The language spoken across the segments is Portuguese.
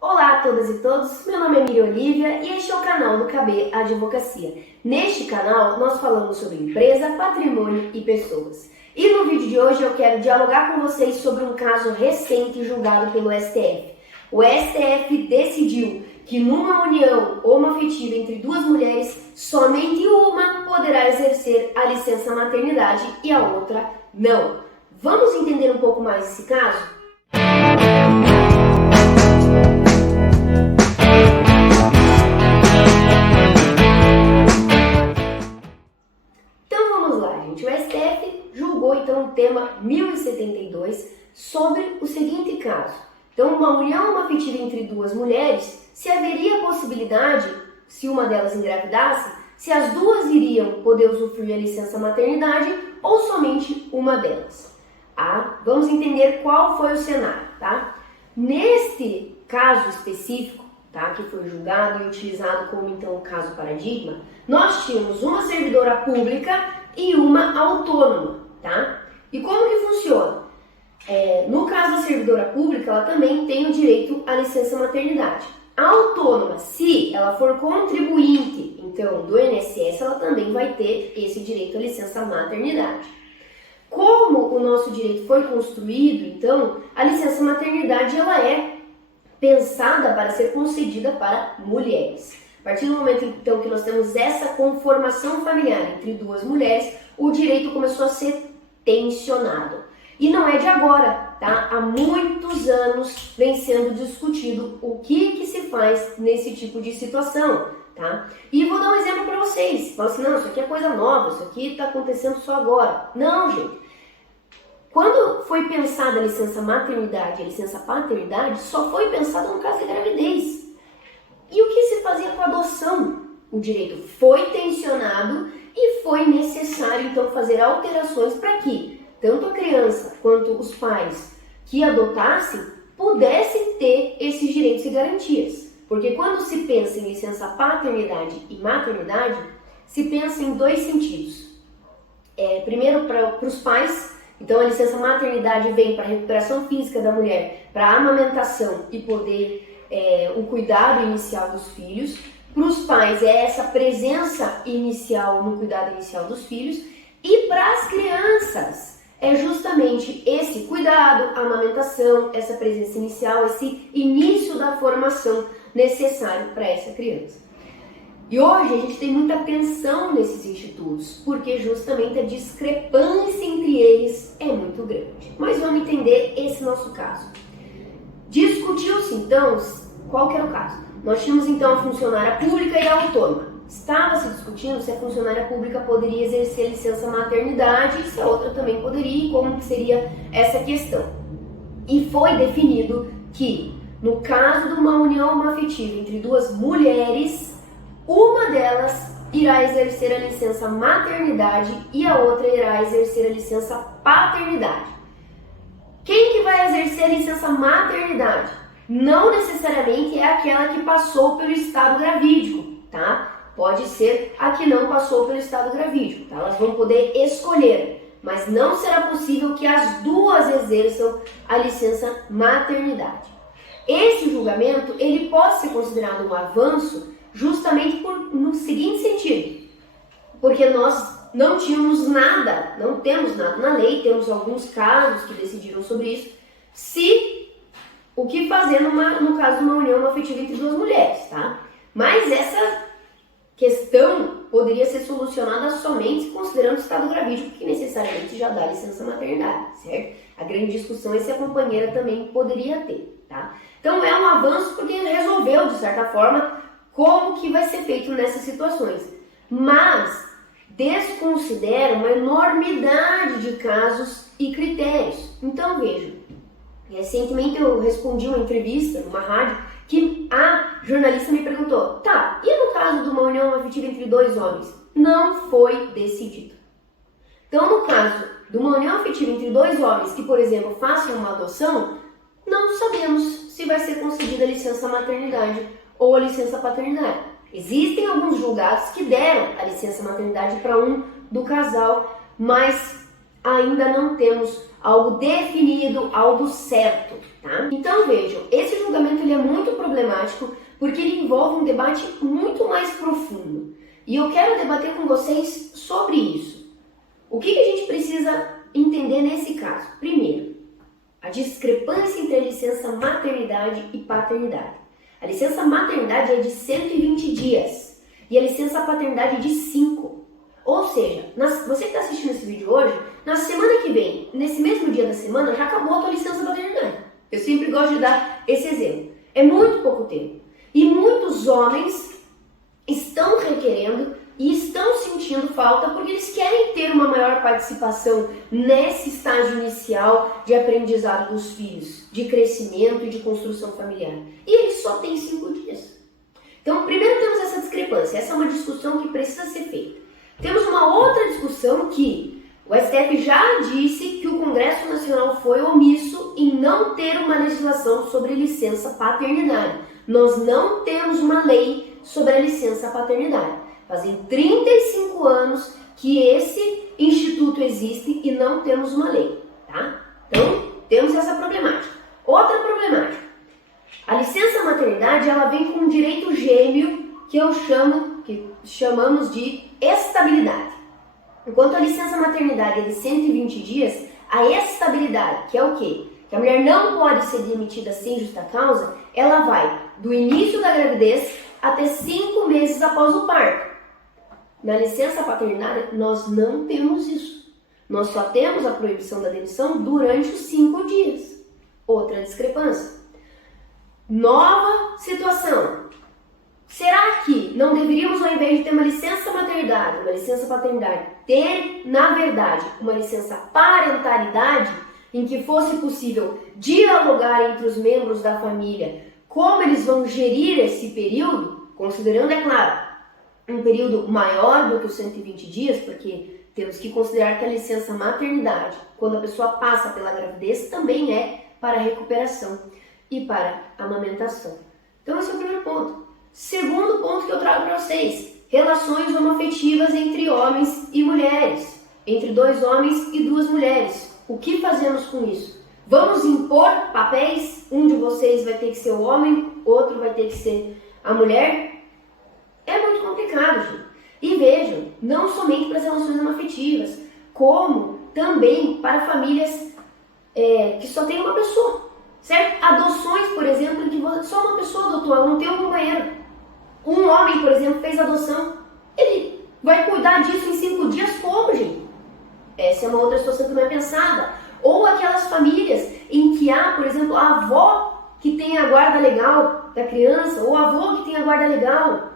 Olá a todas e todos, meu nome é Miriam Olivia e este é o canal do KB Advocacia. Neste canal nós falamos sobre empresa, patrimônio e pessoas. E no vídeo de hoje eu quero dialogar com vocês sobre um caso recente julgado pelo STF. O STF decidiu que numa união homoafetiva entre duas mulheres, somente uma poderá exercer a licença maternidade e a outra não. Vamos entender um pouco mais esse caso? O STF julgou então o tema 1072 sobre o seguinte caso. Então, uma união homoafetiva entre duas mulheres, se haveria possibilidade, se uma delas engravidasse, se as duas iriam poder usufruir a licença maternidade ou somente uma delas. Vamos entender qual foi o cenário, tá? Neste caso específico, tá, que foi julgado e utilizado como então o caso paradigma, nós tínhamos uma servidora pública e uma autônoma, tá? E como que funciona? No caso da servidora pública, ela também tem o direito à licença maternidade. A autônoma, se ela for contribuinte, então, do INSS, ela também vai ter esse direito à licença maternidade. Como o nosso direito foi construído, então, a licença maternidade, ela é pensada para ser concedida para mulheres. A partir do momento, então, que nós temos essa conformação familiar entre duas mulheres, o direito começou a ser tensionado. E não é de agora, tá? Há muitos anos vem sendo discutido o que se faz nesse tipo de situação, tá? E vou dar um exemplo para vocês. Fala assim, não, isso aqui é coisa nova, isso aqui está acontecendo só agora. Não, gente. Quando foi pensada a licença maternidade e a licença paternidade, só foi pensada no caso da gravidez. E o que se fazia com a adoção? O direito foi tensionado e foi necessário, então, fazer alterações para que tanto a criança quanto os pais que adotassem pudessem ter esses direitos e garantias. Porque quando se pensa em licença paternidade e maternidade, se pensa em dois sentidos. Primeiro, para os pais, então a licença maternidade vem para a recuperação física da mulher, para a amamentação e poder o cuidado inicial dos filhos. Para os pais é essa presença inicial no cuidado inicial dos filhos, e para as crianças é justamente esse cuidado, a amamentação, essa presença inicial, esse início da formação necessário para essa criança. E hoje a gente tem muita tensão nesses institutos, porque justamente a discrepância entre eles é muito grande. Mas vamos entender esse nosso caso. Discutiu-se então qual que era o caso. Nós tínhamos então a funcionária pública e a autônoma. Estava se discutindo se a funcionária pública poderia exercer a licença maternidade e se a outra também poderia, e como seria essa questão. E foi definido que, no caso de uma união homoafetiva entre duas mulheres, uma delas irá exercer a licença maternidade e a outra irá exercer a licença paternidade. Quem que vai exercer a licença maternidade? Não necessariamente é aquela que passou pelo estado gravídico, tá? Pode ser a que não passou pelo estado gravídico, tá? Elas vão poder escolher, mas não será possível que as duas exerçam a licença maternidade. Esse julgamento, ele pode ser considerado um avanço justamente no seguinte sentido, porque nós não tínhamos nada, não temos nada na lei, temos alguns casos que decidiram sobre isso, o que fazer no caso de uma união afetiva entre duas mulheres, tá? Mas essa questão poderia ser solucionada somente considerando o estado gravídico, que necessariamente já dá licença maternidade, certo? A grande discussão é se a companheira também poderia ter, tá? Então é um avanço porque resolveu, de certa forma, como que vai ser feito nessas situações. Mas desconsidera uma enormidade de casos e critérios. Então vejam, recentemente eu respondi uma entrevista numa rádio que a jornalista me perguntou, tá, e no caso de uma união afetiva entre dois homens? Não foi decidido. Então no caso de uma união afetiva entre dois homens que, por exemplo, façam uma adoção, não sabemos se vai ser concedida a licença maternidade ou a licença paternidade. Existem alguns julgados que deram a licença maternidade para um do casal, mas ainda não temos algo definido, algo certo, tá? Então vejam, esse julgamento ele é muito problemático porque ele envolve um debate muito mais profundo. E eu quero debater com vocês sobre isso. O que a gente precisa entender nesse caso? Primeiro, a discrepância entre a licença maternidade e paternidade. A licença maternidade é de 120 dias e a licença paternidade é de 5. Ou seja, você que está assistindo esse vídeo hoje, na semana que vem, nesse mesmo dia da semana, já acabou a tua licença paternidade. Eu sempre gosto de dar esse exemplo. É muito pouco tempo. E muitos homens estão requerendo e estão sentindo falta porque eles querem ter uma maior participação nesse estágio inicial de aprendizado dos filhos, de crescimento e de construção familiar. E eles só têm 5 dias. Então, primeiro temos essa discrepância. Essa é uma discussão que precisa ser feita. Temos uma outra discussão que o STF já disse que o Congresso Nacional foi omisso em não ter uma legislação sobre licença paternidade. Nós não temos uma lei sobre a licença paternidade. Fazem 35 anos que esse instituto existe e não temos uma lei, tá? Então, temos essa problemática. Outra problemática. A licença maternidade, ela vem com um direito gêmeo que chamamos de estabilidade. Enquanto a licença maternidade é de 120 dias, a estabilidade, que é o quê? Que a mulher não pode ser demitida sem justa causa, ela vai do início da gravidez até 5 meses após o parto. Na licença paternidade, nós não temos isso. Nós só temos a proibição da demissão durante os 5 dias. Outra discrepância. Nova situação. Será que não deveríamos, ao invés de ter uma licença maternidade, uma licença paternidade, ter, na verdade, uma licença parentalidade, em que fosse possível dialogar entre os membros da família como eles vão gerir esse período, considerando, é claro, um período maior do que os 120 dias, porque temos que considerar que a licença maternidade, quando a pessoa passa pela gravidez, também é para recuperação e para amamentação. Então esse é o primeiro ponto. Segundo ponto que eu trago para vocês, relações homoafetivas entre homens e mulheres, entre 2 homens e 2 mulheres. O que fazemos com isso? Vamos impor papéis? Um de vocês vai ter que ser o homem, outro vai ter que ser a mulher? É muito complicado, gente. E vejam, não somente para as relações homoafetivas, como também para famílias que só tem uma pessoa, certo? Adoções, por exemplo, em que só uma pessoa adotou, ela não tem um companheiro. Um homem, por exemplo, fez adoção. Ele vai cuidar disso em 5 dias como, gente? Essa é uma outra situação que não é pensada. Ou aquelas famílias em que há, por exemplo, a avó que tem a guarda legal da criança, ou a avó que tem a guarda legal.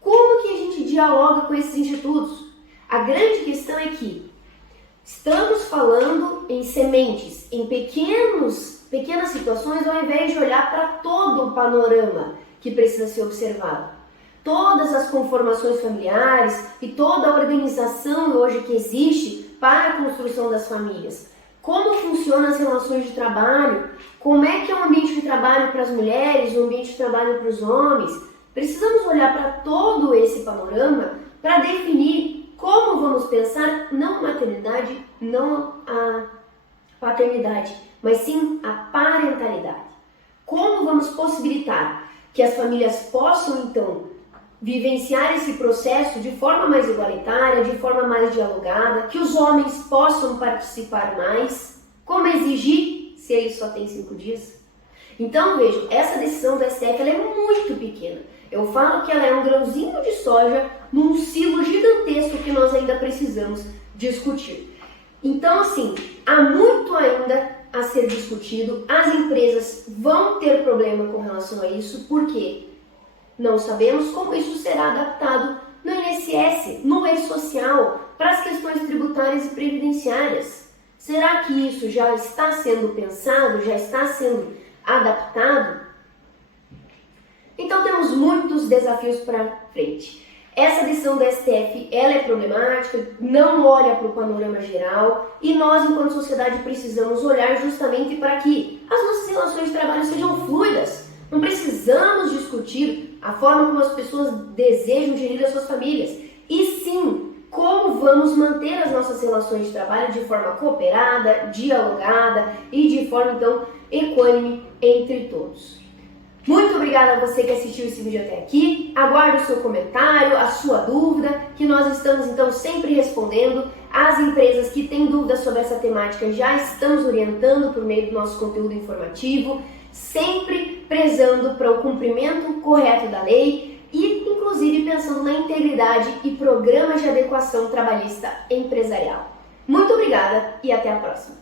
Como que a gente dialoga com esses institutos? A grande questão é que estamos falando em sementes, em pequenas situações, ao invés de olhar para todo o panorama que precisa ser observado. Todas as conformações familiares e toda a organização hoje que existe para a construção das famílias. Como funcionam as relações de trabalho, como é que é o ambiente de trabalho para as mulheres, o ambiente de trabalho para os homens. Precisamos olhar para todo esse panorama para definir como vamos pensar não a maternidade, não a paternidade, mas sim a parentalidade. Como vamos possibilitar que as famílias possam, então, vivenciar esse processo de forma mais igualitária, de forma mais dialogada, que os homens possam participar mais, como exigir se eles só têm 5 dias? Então, vejam, essa decisão do STF ela é muito pequena. Eu falo que ela é um grãozinho de soja num silo gigantesco que nós ainda precisamos discutir. Então, assim, há muito ainda a ser discutido. As empresas vão ter problema com relação a isso, porque não sabemos como isso será adaptado no INSS, no E-Social, para as questões tributárias e previdenciárias. Será que isso já está sendo pensado, já está sendo adaptado? Então temos muitos desafios para frente. Essa decisão do STF, ela é problemática, não olha para o panorama geral e nós, enquanto sociedade, precisamos olhar justamente para que as nossas relações de trabalho sejam fluidas. Não precisamos discutir a forma como as pessoas desejam gerir as suas famílias, e sim como vamos manter as nossas relações de trabalho de forma cooperada, dialogada e de forma, então, equânime entre todos. Muito obrigada a você que assistiu esse vídeo até aqui. Aguardo o seu comentário, a sua dúvida, que nós estamos, então, sempre respondendo. As empresas que têm dúvidas sobre essa temática já estamos orientando por meio do nosso conteúdo informativo, sempre prezando para o cumprimento correto da lei e, inclusive, pensando na integridade e programas de adequação trabalhista empresarial. Muito obrigada e até a próxima!